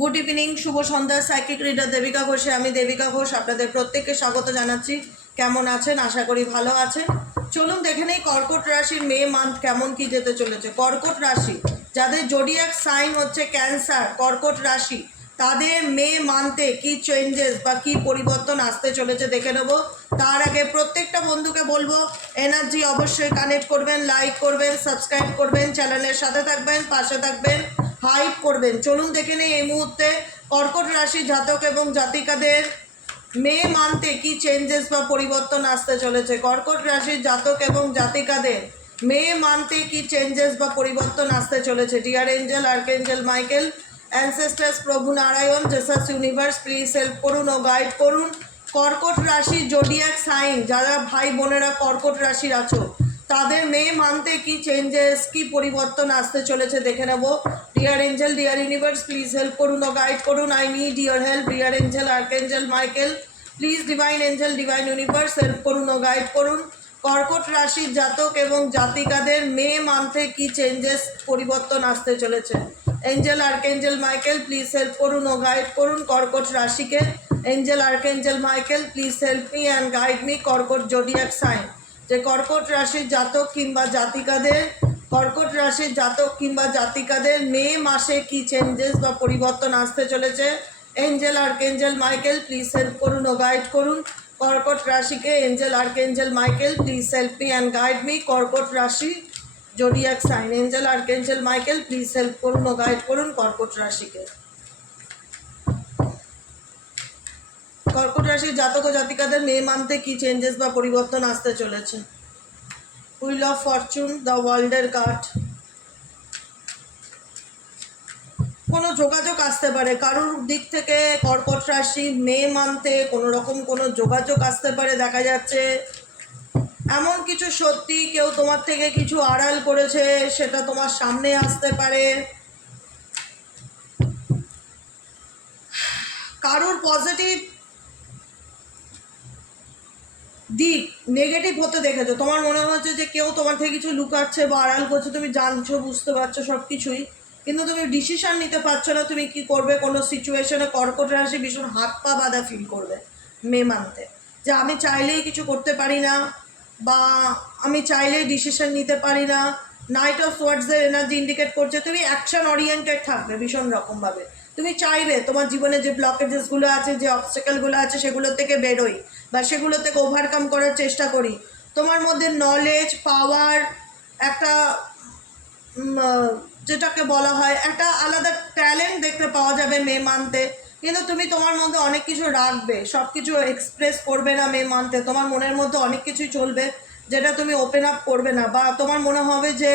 Good evening, শুভ সন্ধ্যা। Psychic reader Devika ঘোষে আমি দেবিকা ঘোষ আপনাদের প্রত্যেককে স্বাগত জানাচ্ছি। কেমন আছেন? আশা করি ভালো আছেন। চলুন দেখে নেই কর্কট রাশির মে মান্থ কেমন কি যেতে চলেছে। কর্কট রাশি যাদের জোডিয়াক সাইন হচ্ছে ক্যান্সার, কর্কট রাশি, তাদের মে মান্থে কি চেঞ্জেস বা কি পরিবর্তন আসতে চলেছে দেখে নেব। তার আগে প্রত্যেকটা বন্ধুকে বলবো এনার্জি অবশ্যই কানেক্ট করবেন, লাইক করবেন, সাবস্ক্রাইব করবেন, চ্যানেলের সাথে থাকবেন, পাশে থাকবেন, হাইপ করবেন। চলুন দেখে নেই এই মুহূর্তে কর্কট রাশির জাতক এবং জাতিকাদের মে মান্থে কি চেঞ্জেস বা পরিবর্তন আসতে চলেছে। কর্কট রাশির জাতক এবং জাতিকাদের মে মান্থে কি চেঞ্জেস বা পরিবর্তন আসতে চলেছে। Deer angel, archangel Michael, ancestors, প্রভু Narayan, Jesus universe, please help করুন ও গাইড করুন। কর্কট রাশির জোডিয়াক সাইন যারা ভাই বোনেরা কর্কট রাশির আছো, তাদের মে মান্থে কি চেঞ্জেস কি পরিবর্তন আসতে চলেছে দেখে নেব। Dear angel, dear universe, please help করুন ও গাইড করুন। I need your help. Dear angel, archangel Michael, please divine angel, divine universe, help করুন ও গাইড করুন। কর্কট রাশির জাতক এবং জাতিকাদের মে মান্থে কি চেঞ্জেস পরিবর্তন আসতে চলেছে। Angel, archangel Michael, please help করুন ও গাইড করুন কর্কট রাশিকে। Angel, archangel Michael, please help me and guide me. কর্কট জোডিয়াক সাইন যে কর্কট রাশির জাতক কিংবা জাতিকাদের, কর্কট রাশির জাতক কিংবা জাতিকাদের মে মাসে কি চেঞ্জেস বা পরিবর্তন আসতে চলেছে। Angel, archangel Michael, please help করুন ও গাইড করুন কর্কট রাশিকে। Angel, archangel Michael, please help me and guide me. কর্কট রাশি zodiac sign, angel, archangel Michael, please help করুন ও গাইড করুন কর্কট রাশিকে। কর্কট রাশির জাতক ও জাতিকাদের মে মান্থে কি চেঞ্জেস বা পরিবর্তন আসতে চলেছে। হুইল অফ ফরচুন, দ্য ওয়ার্ল্ডের কার্ড। কোনো যোগাযোগ আসতে পারে কারোর দিক থেকে। কর্কট রাশি মে মান্থে কোনো রকম কোনো যোগাযোগ আসতে পারে দেখা যাচ্ছে। এমন কিছু সত্যি কেউ তোমার থেকে কিছু আড়াল করেছে, সেটা তোমার সামনে আসতে পারে। কারোর পজিটিভ দিক নেগেটিভ হতে দেখেছো। তোমার মনে হচ্ছে যে কেউ তোমার থেকে কিছু লুকাচ্ছে বা আড়াল করছে, তুমি জানছো, বুঝতে পারছো সব কিছুই, কিন্তু তুমি ডিসিশন নিতে পারছো না তুমি কি করবে। কোনো সিচুয়েশনে কর্কট রাশি ভীষণ হাত পা বাঁধা ফিল করবে মে মান্থে, যে আমি চাইলেই কিছু করতে পারি না বা আমি চাইলেই ডিসিশন নিতে পারি না। নাইট অফ ওয়ার্ডসের এনার্জি ইন্ডিকেট করছে তুমি অ্যাকশন ওরিয়েন্টেড থাকবে ভীষণ রকমভাবে। তুমি চাইবে তোমার জীবনে যে ব্লকেজেসগুলো আছে, যে অবস্টেকেলগুলো আছে, সেগুলো থেকে বেরোই বা সেগুলো থেকে ওভারকাম করার চেষ্টা করি। তোমার মধ্যে নলেজ, পাওয়ার, একটা যেটাকে বলা হয় একটা আলাদা ট্যালেন্ট দেখতে পাওয়া যাবে মে মান্থে। কিন্তু তুমি তোমার মধ্যে অনেক কিছু রাখবে, সব কিছু এক্সপ্রেস করবে না মে মান্থে। তোমার মনের মধ্যে অনেক কিছুই চলবে যেটা তুমি ওপেন আপ করবে না, বা তোমার মনে হবে যে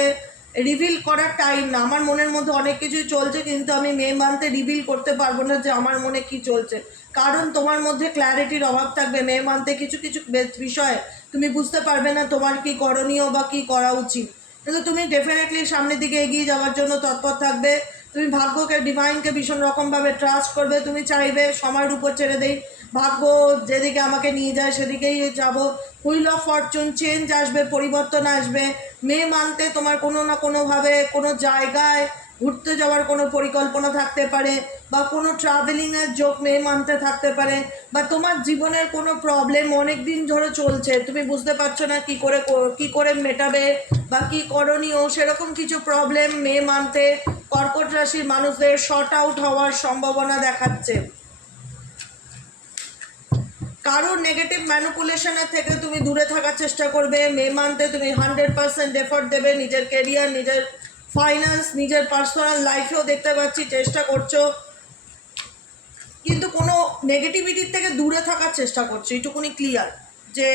রিভিল করার টাইম না। আমার মনের মধ্যে অনেক কিছুই চলছে কিন্তু আমি মে মান্থে রিভিল করতে পারবো না যে আমার মনে কি চলছে, কারণ তোমার মধ্যে ক্ল্যারিটির অভাব থাকবে মে মান্থে। কিছু কিছু বিষয়ে তুমি বুঝতে পারবে না তোমার কি করণীয় বা কি করা উচিত, কিন্তু তুমি ডেফিনেটলি সামনের দিকে এগিয়ে যাওয়ার জন্য তৎপর থাকবে। তুমি ভাগ্যকে, ডিভাইনকে ভীষণ রকমভাবে ট্রাস্ট করবে। তুমি চাইবে সময়ের উপর ছেড়ে দেই, ভাগ্য যেদিকে আমাকে নিয়ে যায় সেদিকেই যাব। হুইল অফ ফরচুন, চেঞ্জ আসবে, পরিবর্তন আসবে মে মান্থে। তোমার কোনো না কোনোভাবে কোনো জায়গায় ঘুরতে যাওয়ার কোনো পরিকল্পনা থাকতে পারে, বা কোনো ট্রাভেলিংয়ের যোগ মে মান্থে থাকতে পারে, বা তোমার জীবনের কোনো প্রবলেম অনেক দিন ধরে চলছে, তুমি বুঝতে পারছো না কি করে মেটাবে বা কী করণীয়, সেরকম কিছু প্রবলেম মে মান্থে কর্কট রাশির মানুষদের শর্ট আউট হওয়ার সম্ভাবনা দেখাচ্ছে। কারোর নেগেটিভ ম্যানিপুলেশনের থেকে তুমি দূরে থাকার চেষ্টা করবে মে মান্থে। তুমি 100% এফর্ট দেবে নিজের কেরিয়ার, নিজের ফাইন্যান্স, নিজের পার্সোনাল লাইফেও দেখতে পাচ্ছি চেষ্টা করছো, কিন্তু কোনো নেগেটিভিটির থেকে দূরে থাকার চেষ্টা করছো। এইটুকুনি ক্লিয়ার যে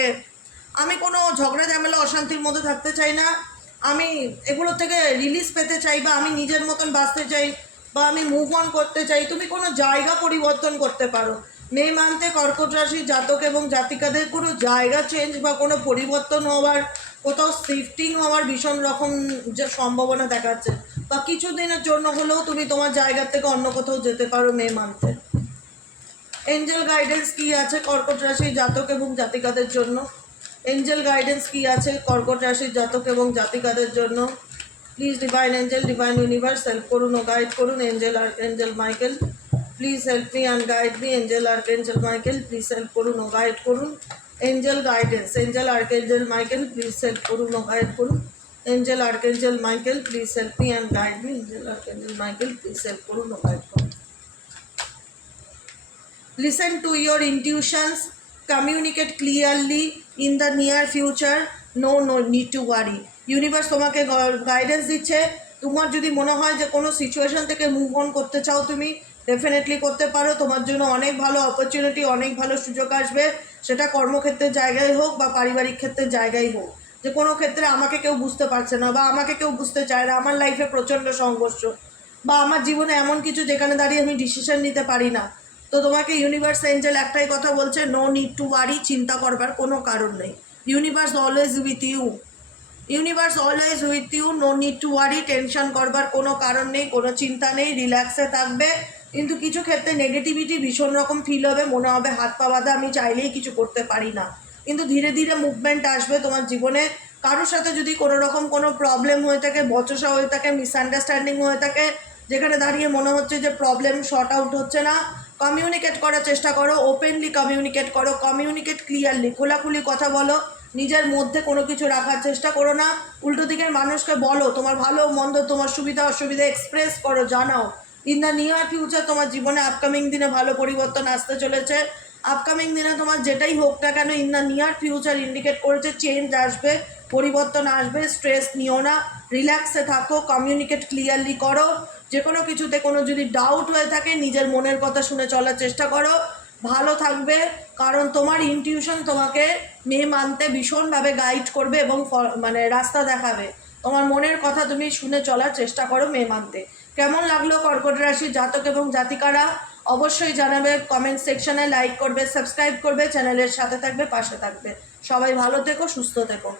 আমি কোনো ঝগড়া ঝামেলা অশান্তির মধ্যে থাকতে চাই না, আমি এগুলো থেকে রিলিজ পেতে চাই, বা আমি নিজের মতন বাঁচতে চাই, বা আমি মুভ অন করতে চাই। তুমি কোনো জায়গা পরিবর্তন করতে পারো মে মান্থে। কর্কট রাশির জাতক এবং জাতিকাদের কোনো জায়গা চেঞ্জ বা কোনো পরিবর্তন হওয়ার, কোথাও শিফটিং হওয়ার ভীষণ রকম যে সম্ভাবনা দেখাচ্ছে, বা কিছুদিনের জন্য হলেও তুমি তোমার জায়গা থেকে অন্য কোথাও যেতে পারো মে মান্থে। এঞ্জেল গাইডেন্স কি আছে কর্কট রাশির জাতক এবং জাতিকাদের জন্য? এঞ্জেল গাইডেন্স কি আছে কর্কট রাশির জাতক এবং জাতিকাদের জন্য? Please divine angel, divine universe help করুন ও গাইড করুন। Angel, archangel Michael, please help me and guide me. Angel archangel Michael please help করুন ও গাইড করুন। Angel guidance, angel archangel Michael please help করুন ও গাইড করুন। Angel archangel Michael please help me and guide me. Angel archangel Michael please help করুন ও guide করুন। Listen to your intuitions, communicate clearly in the near future, no need to worry. Universe তোমাকে guidance দিচ্ছে। তোমার যদি মনে হয় যে কোনো সিচুয়েশন থেকে মুভ অন করতে চাও, তুমি ডেফিনেটলি করতে পারো। তোমার জন্য অনেক ভালো অপরচুনিটি, অনেক ভালো সুযোগ আসবে, সেটা কর্মক্ষেত্রের জায়গায় হোক বা পারিবারিক ক্ষেত্রের জায়গায় হোক। যে কোনো ক্ষেত্রে আমাকে কেউ বুঝতে পারছে না বা আমাকে কেউ বুঝতে চায় না, আমার লাইফে প্রচণ্ড সংঘর্ষ বা আমার জীবনে এমন কিছু যেখানে দাঁড়িয়ে আমি ডিসিশন নিতে পারি না, তো তোমাকে ইউনিভার্স এঞ্জেল একটাই কথা বলছে, নো নিড টু ওয়ারি, চিন্তা করবার কোনো কারণ নেই। Universe always with you, universe always with you, no need to worry, tension করবার কোনো কারণ নেই, কোনো চিন্তা নেই, রিল্যাক্সে থাকবে। কিন্তু কিছু ক্ষেত্রে নেগেটিভিটি ভীষণ রকম ফিল হবে, মনে হবে হাত পা বাঁধা, আমি চাইলেই কিছু করতে পারি না। কিন্তু ধীরে ধীরে মুভমেন্ট আসবে তোমার জীবনে। কারোর সাথে যদি কোনো রকম কোনো প্রবলেম হয়ে থাকে, বচসা হয়ে থাকে, মিসআন্ডারস্ট্যান্ডিং হয়ে থাকে, যেখানে দাঁড়িয়ে মনে হচ্ছে যে প্রবলেম শর্ট আউট হচ্ছে না, কমিউনিকেট করার চেষ্টা করো, ওপেনলি কমিউনিকেট করো, কমিউনিকেট ক্লিয়ারলি, খোলাখুলি কথা বলো, নিজের মধ্যে কোনো কিছু রাখার চেষ্টা করো না। উল্টো দিকের মানুষকে বলো তোমার ভালো মন্দ, তোমার সুবিধা অসুবিধা এক্সপ্রেস করো, জানাও। ইন দ্য নিয়ার ফিউচার তোমার জীবনে আপকামিং দিনে ভালো পরিবর্তন আসতে চলেছে। আপকামিং দিনে তোমার যেটাই হোক না কেন, in the near future indicate করেছে চেঞ্জ আসবে, পরিবর্তন আসবে। স্ট্রেস নিও না, রিল্যাক্সে থাকো, কমিউনিকেট ক্লিয়ারলি করো। যে কোনো কিছুতে কোনো যদি ডাউট হয়ে থাকে, নিজের মনের কথা শুনে চলার চেষ্টা করো, ভালো থাকবে। কারণ তোমার ইনটিউশন তোমাকে মে মানতে ভীষণভাবে গাইড করবে এবং মানে রাস্তা দেখাবে। তোমার মনের কথা তুমি শুনে চলার চেষ্টা করো মে মানতে। কেমন লাগলো কর্কট রাশি জাতক এবং জাতিকারা অবশ্যই জানাবে, কমেন্ট সেকশনে লাইক করবে, সাবস্ক্রাইব করবে, চ্যানেলের সাথে থাকবে, পাশে থাকবে। সবাই ভালো থেকো, সুস্থ থেকো।